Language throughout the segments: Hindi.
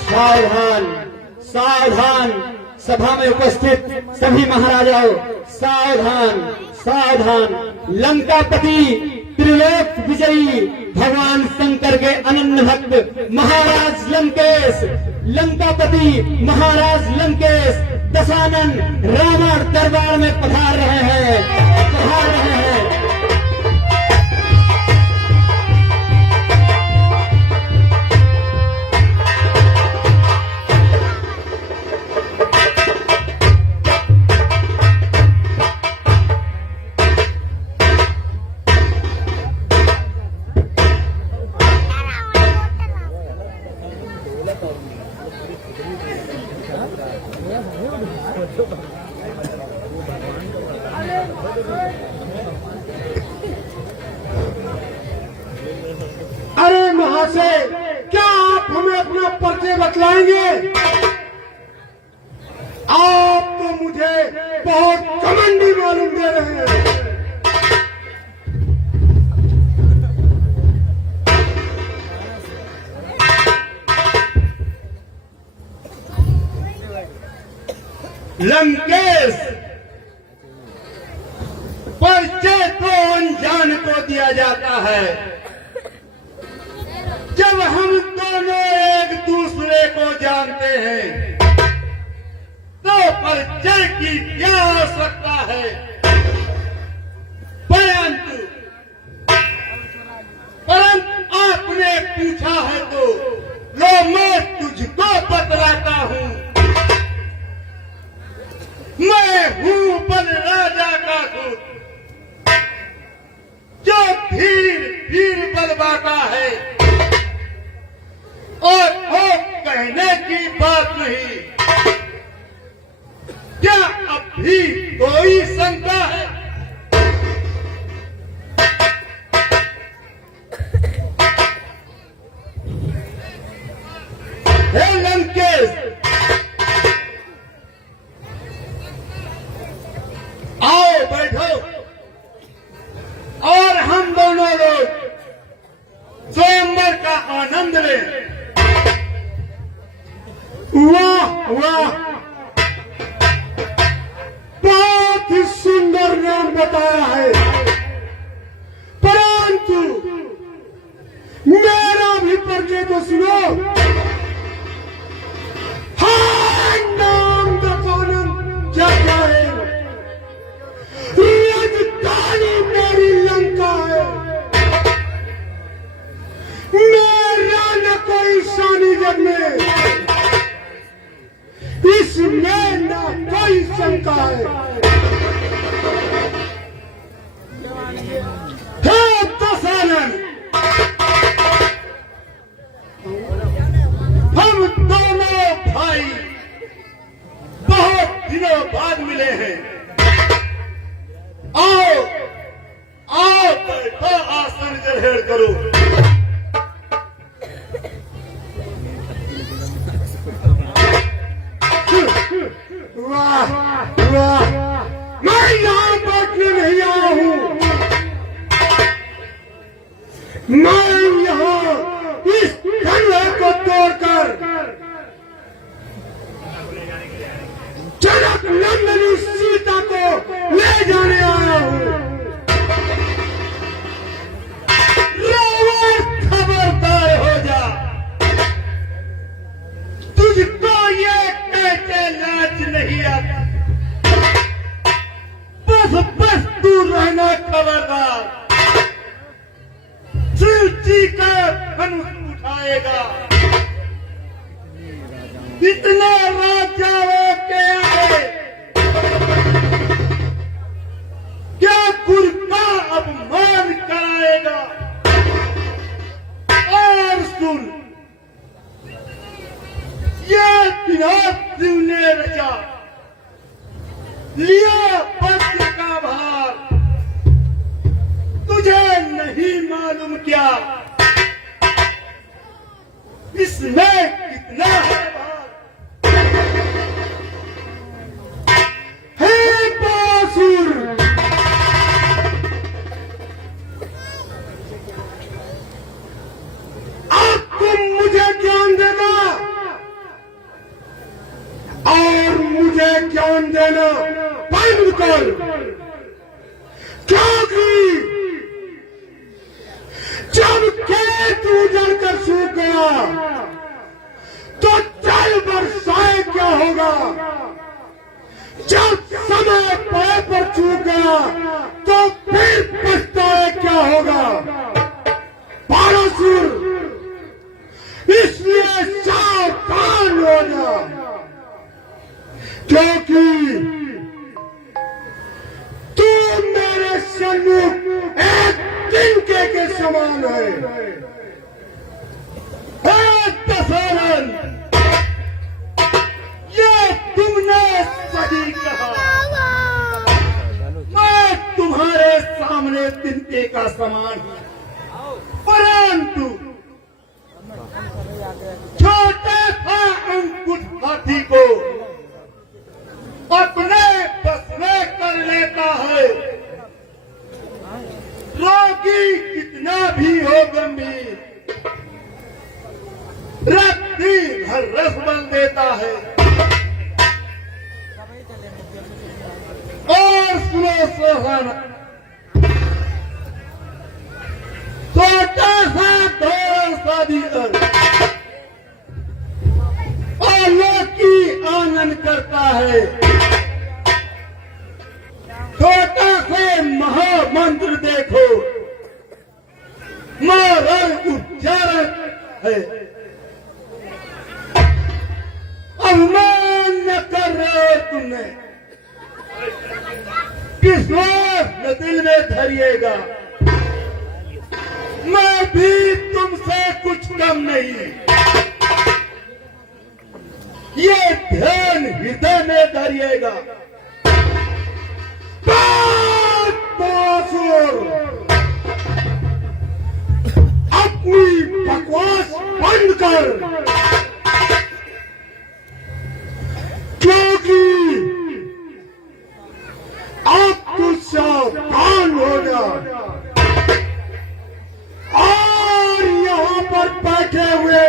सावधान सावधान, सभा में उपस्थित सभी महाराजाओं सावधान सावधान। लंकापति त्रिलोक विजयी भगवान शंकर के अनन्य भक्त महाराज लंकेश, लंकापति महाराज लंकेश दशानन रावण दरबार में पधार रहे हैं, पधार रहे हैं। अरे महाशय, क्या आप हमें अपना परिचय बतलाएंगे? आप तो मुझे बहुत घमंडी मालूम दे रहे हैं। लंकेश, परिचय तो अनजान को दिया जाता है। जब हम दोनों एक दूसरे को जानते हैं तो परिचय की क्या आवश्यकता है? परंतु आपने पूछा है तो लो मैं तुझको बतलाता हूँ। मैं हूँ बलराजा का दूत, जो भीड़ बलवाता है। और वो कहने की बात नहीं, क्या अब भी कोई शंका है? हे लंकेश, आओ बैठो और हम दोनों लोग स्वयंवर का आनंद लें। वाह वाह, बहुत ही सुंदर नाम बताया है, परंतु मेरा भी परिचय तो सुनो। हाँ, नाम दशानन जग है, राजधानी मेरी लंका है। मेरा न कोई शानी जग में, इसमें न कोई शंका है। हे दशानन, हम दोनों भाई बहुत दिनों बाद मिले हैं। आओ आओ बैठो, आसन ग्रहण करो। वाह वाह, मैं यहाँ बैठने नहीं आया हूँ, मैं यहाँ इस खंडे को तोड़कर जनक नंदिनी सीता को ले जाने आया हूँ। रावण, खबरदार हो जा, तुझको ये कहते लाज नहीं आता। बस तू रहना खबरदार। शिव जी का धनुष उठाएगा, इतना राजाओं के आगे क्या गुरु का अपमान कराएगा? और सुन, ये विनाश शिव ने रचा, लिया वज्र का भार, तुझे नहीं मालूम क्या इसमें कितना है भार? हे बासुर, अब तुम मुझे ज्ञान दे बलिदान देना बंद कर, क्योंकि जब खेत उजड़ कर सूख गया तो जल बरसाए क्या होगा, जब समय पैर पर चूक गया तो फिर पछताए क्या होगा। पारासुर, इसलिए सावधान हो जा, क्योंकि तू मेरे सन्मुख एक तिनके के समान है। दशरथ, ये तुमने सही कहा। मैं तुम्हारे सामने तिनके का समान हूं, परंतु छोटे सा अंकुश हाथी को अपने बस में कर लेता है। रोगी कितना भी हो गंभीर, रत्ती भर रस बन देता है। और सुनो सोहन, छोटा सा दौर शादी और लोकी आनंद करता है। छोटा से महामंत्र देखो, मरण उच्चारण है। अभिमान न कर रहे हो तुमने, विश्वास न दिल में धरिएगा। मैं भी तुमसे कुछ कम नहीं, ये ध्यान हृदय में धरिएगा। अपनी बकवास बंद कर, क्योंकि अब तू सावधान हो जा। और यहाँ पर बैठे हुए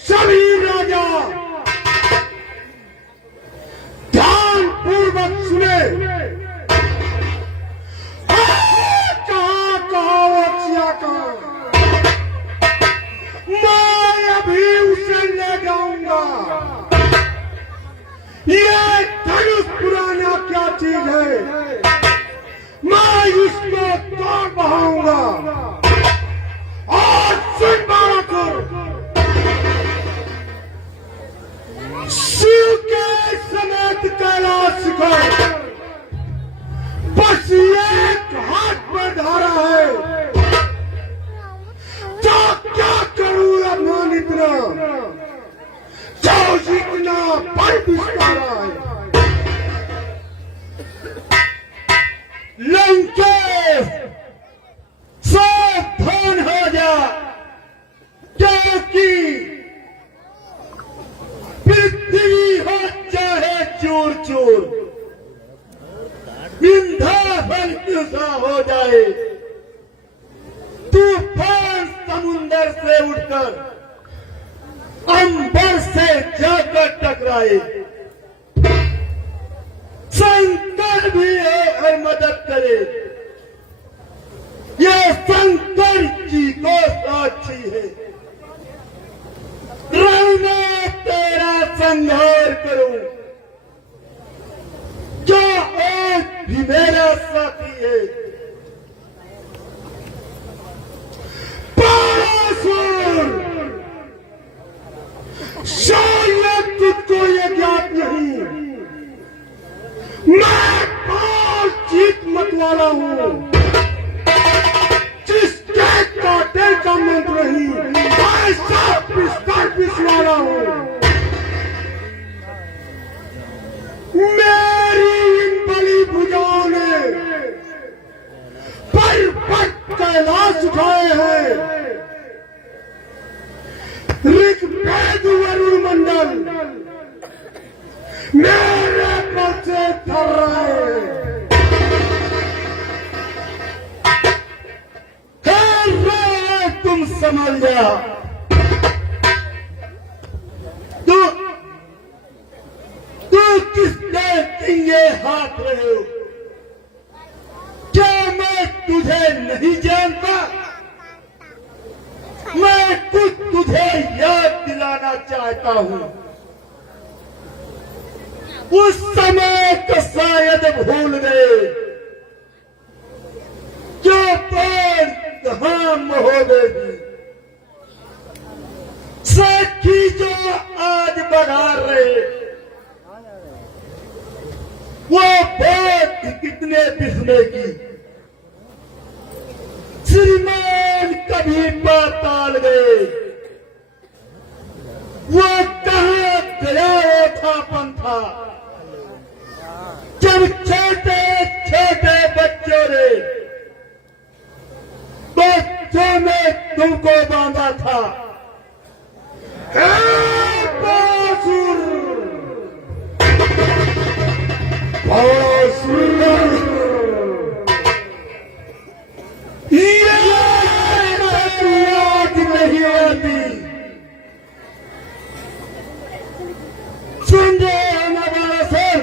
सभी राजा ध्यान पूर्वक सुने। कहाँ मैं अभी उसे ले जाऊंगा। ये धनुष पुराना क्या चीज है, मैं इसको तोड़ बहाऊंगा। और सुन बालक, शिव के समेत कैलाश को बस एक हाथ पर धारा है। तो क्या करूं अब मान इतना, जो जितना बल बिस्तारा है। लंकेश, सावधान हो जा, क्योंकि पृथ्वी हो चाहे चूर चूर, विंध्याचल सा हो जाए, तूफान समुंदर से उठकर अंबर से जाकर टकराए, शंकर भी है और मदद करे। ये शंकर जी को साक्षी है। रण में तेरा संहार करूं, जो एक भी मेरा साथी है। पारासुर, शायद तुझको ये ज्ञात नहीं, मैं बहुत जीत मत वाला हूँ, जिसके काटे का मंत्र ही ऐसा पिस्तर पिसवाला हूँ। मेरी इन बली भुजाओं ने पर्वत कैलाश उठाए हैं। ऋग्वेद वरुण मंडल मेरे पर से थर रहे हैं। तुम समझ जा, तू किस हाथ रहे हो। क्या मैं तुझे नहीं जानता? मैं कुछ तुझे याद दिलाना चाहता हूँ। उस समय तो शायद भूल गए जो पेड़ धाम हो गई, सखी जो आज बढ़ा रहे, वो बात कितने बिस्मे की। श्रीमान कभी पाताल गए, वो कहाँ गया था पंथा। जब छोटे छोटे बच्चों ने बच्चों में तुमको बांधा था। बासुर, बासुर, याद नहीं आती। सुन रहे हमारा सर,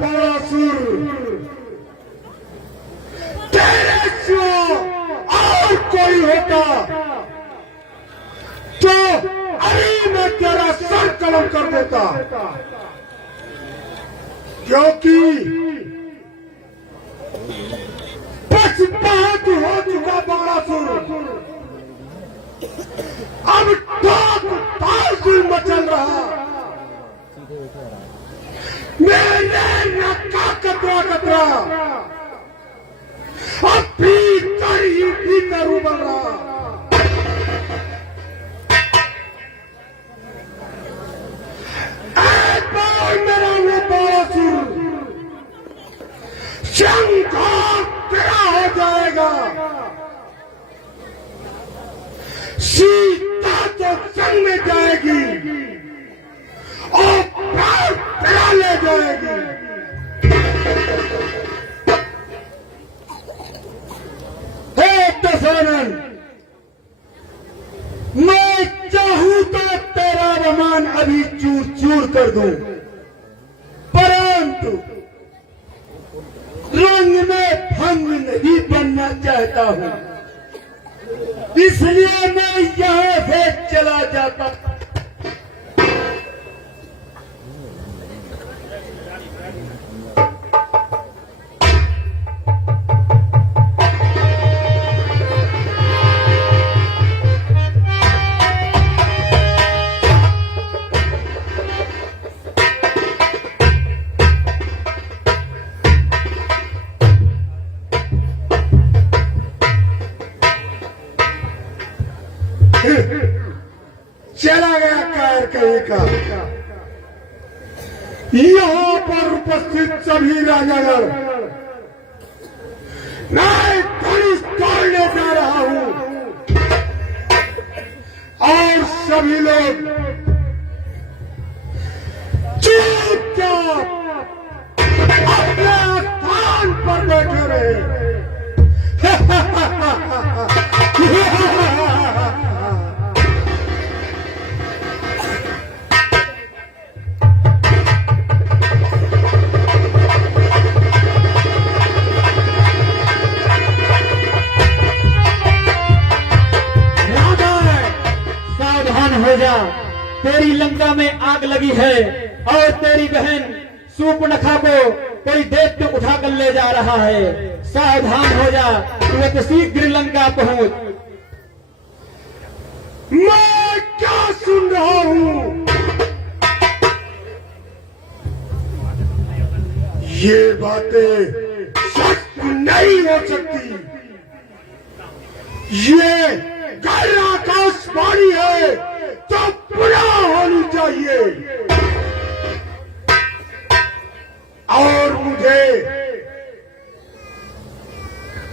बासुर, तेरे सिवा और कोई होता तो अरे मैं तेरा सर कलम कर देता, क्योंकि बस बहुत हो चुका बासुर। अब ताल मचल रहा। मेरे नक्का कतरा कतरा अब भीतर ही भीतर उबल रहा। मेरा वो बासुर शंखा तेरा हो जाएगा। सीता तो संग में जाएगी और प्राण तेरा ले जाएगी। हे दशानन, मैं चाहूं तो तेरा रमान अभी चूर चूर कर दूं, परंतु रंग में भंग नहीं बनना चाहता हूं, इसलिए मैं यहां से चला जाता। चला गया कार कहीं का। यहाँ पर उपस्थित सभी राजागण, मैं पुलिस तोड़ने जा रहा हूँ और सभी लोग चुपचाप अपने स्थान पर बैठे रहे। हो जा, तेरी लंका में आग लगी है और तेरी बहन सूर्पनखा को कोई दैत्य उठा कर ले जा रहा है। सावधान हो जा, तू शीघ्र लंका पहुंच। मैं क्या सुन रहा हूं? ये बातें सच नहीं हो सकती। ये गैर आकाशवाणी है तो पुनः होनी चाहिए और मुझे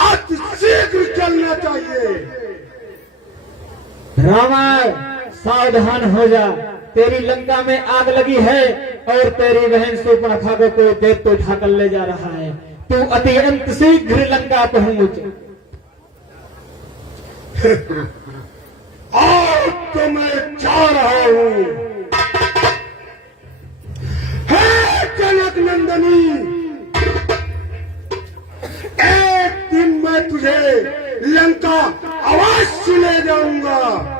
अति शीघ्र चलना चाहिए। रामा, सावधान हो जा, तेरी लंका में आग लगी है और तेरी बहन सूर्पनखा को कोई दैत्य उठा कर ले जा रहा है। तू अत्यंत शीघ्र लंका पहुंच। और तो मैं जा रहा हूं। हे जनक नंदनी, एक दिन मैं तुझे लंका अवश्य ले जाऊंगा।